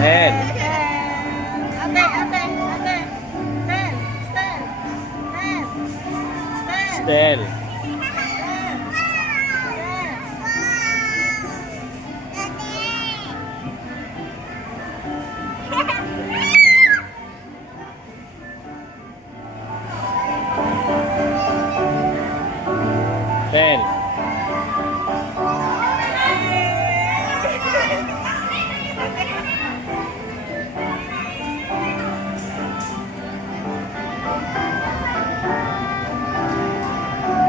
Tel. Ate, ate, ate. Tel, Stel. Tel. Stel. Stel. Tel.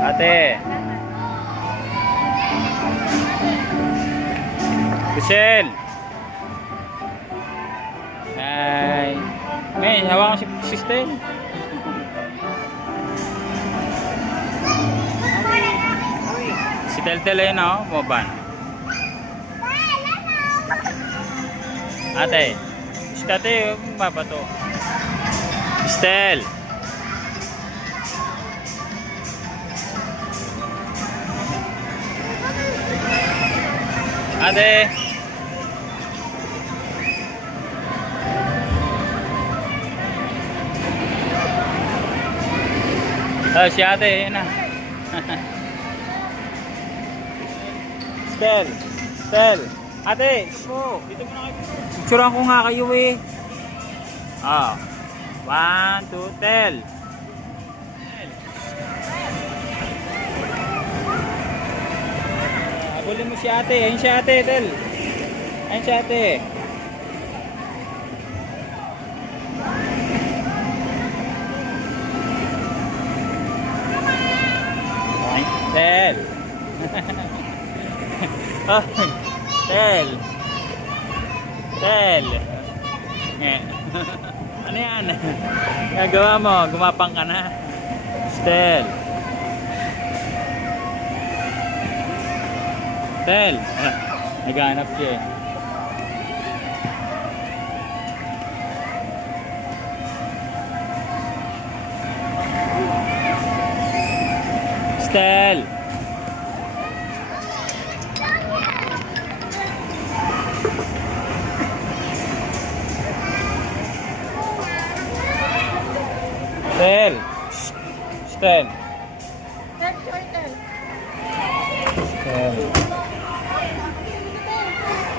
Ate. Michelle. Hi. May, hawakan si Stel. Si Tel ayun o, bumaban. Ate. Si tate, baba to. Stel. Ate. Si ate, yun na. Stel. Stel. Ate, so, dito mo na kayo. Picturean ko nga kayo eh. Ah. 1, 2, Tel. Abulin mo si ate. Ayun si ate, Tel. Ayun si ate. Ay, Tel. Oh, Tel. Tel. Ano yan? Gagawa mo, gumapang ka na. Stel. Tel. Naghanap siya eh. Stel. Stel. Stel. Tel, choy, Tel. Stel.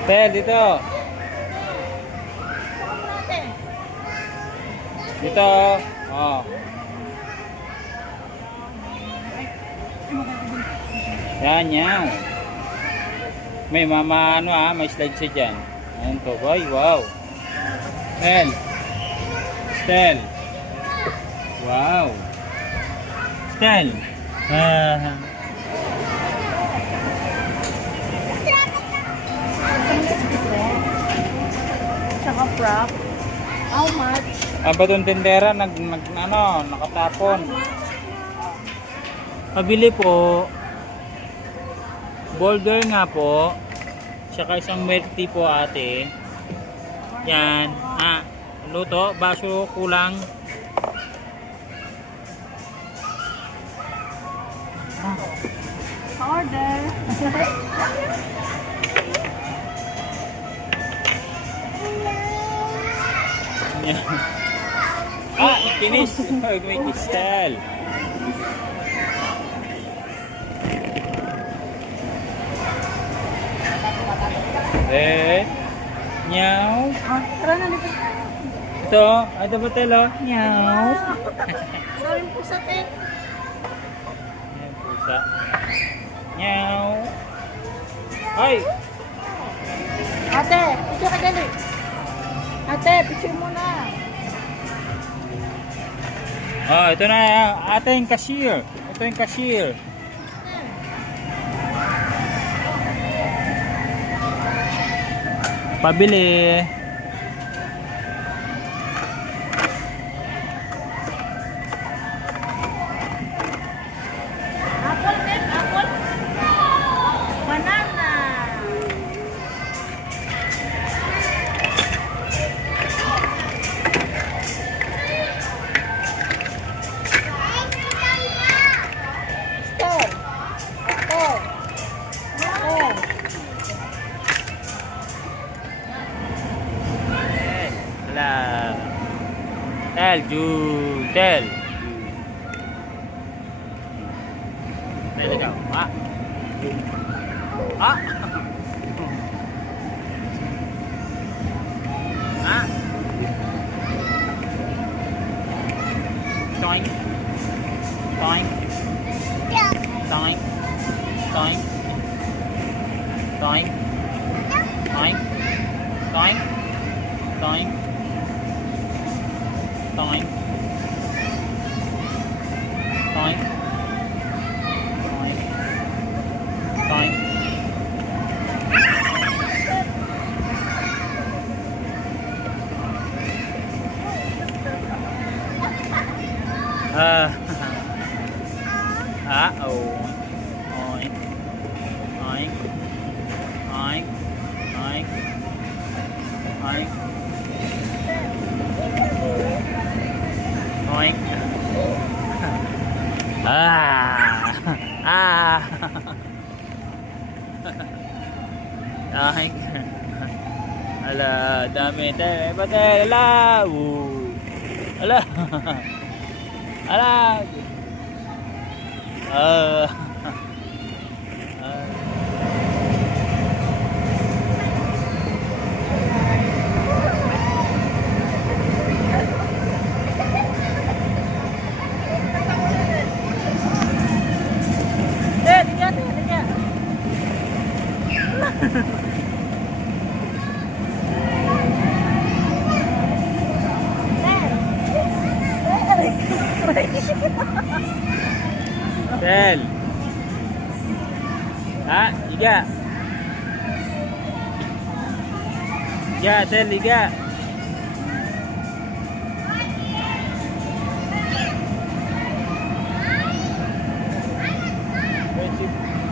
Stel, dito. Ate. Dito. Oh. Yan, yan. May mama ano may slide siya dyan. Ayan to. Ay, wow. Stel. Stel. Wow. Stel. Saka frap. How much? Aba doon tindera nakatapon. Pabili po. Boulder nga po. Saka isang milk tea po ate. Yan. Luto. Baso kulang. Order. Finish. Make it style. Nyaw. Tara na dito. Ito, ito ba telo? Nyaw. Maraming pusa, te. Ayan, pusa. Nyaw. Ay! Ate, picture ka dali. Ate, picture mo na. Oh, ito na. Ate yung cashier. Ito yung cashier. Pabili. Apple, babe, apple. Banana. Stop. Stop. Stop. Tell, Jude. Tell. Tell ikaw. Ah. Ah. Ah. Toink. Toink. Toink. Toink. Toink. Toink. Toink. Toink. Toink. Toink. Toink. Toink. Ah. Ah, oh. Oink. Oink. Oink. Oink. Oink. Oink. Ah. Ah. Oink. Ala, dami tayo. Batel, ala. Ala. Ala. Ah. Tiga. Tel. Ah, liga. Liga, Tel, liga.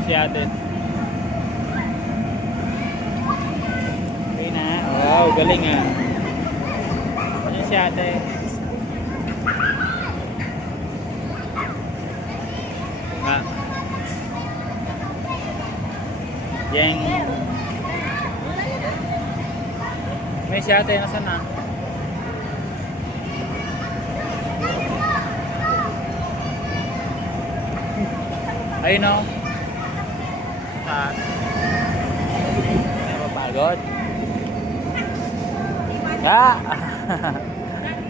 Si ate. Okay na. Wow, galing ah. Ayan si ate. Ah. Yang. May si ate, nasaan na? Ayun o. Saan? May mapagod. Ah!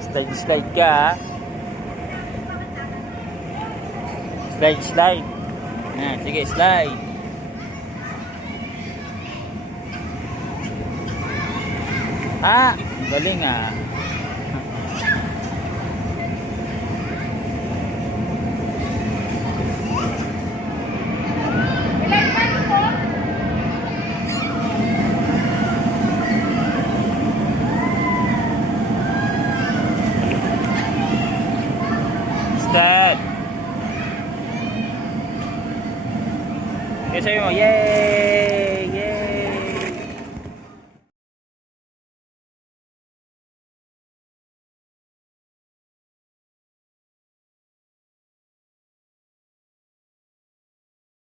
Slide ka ah. Slide. Ah, sige, slide. Ah, galing ah. Start. Okay, sabi mo, yay!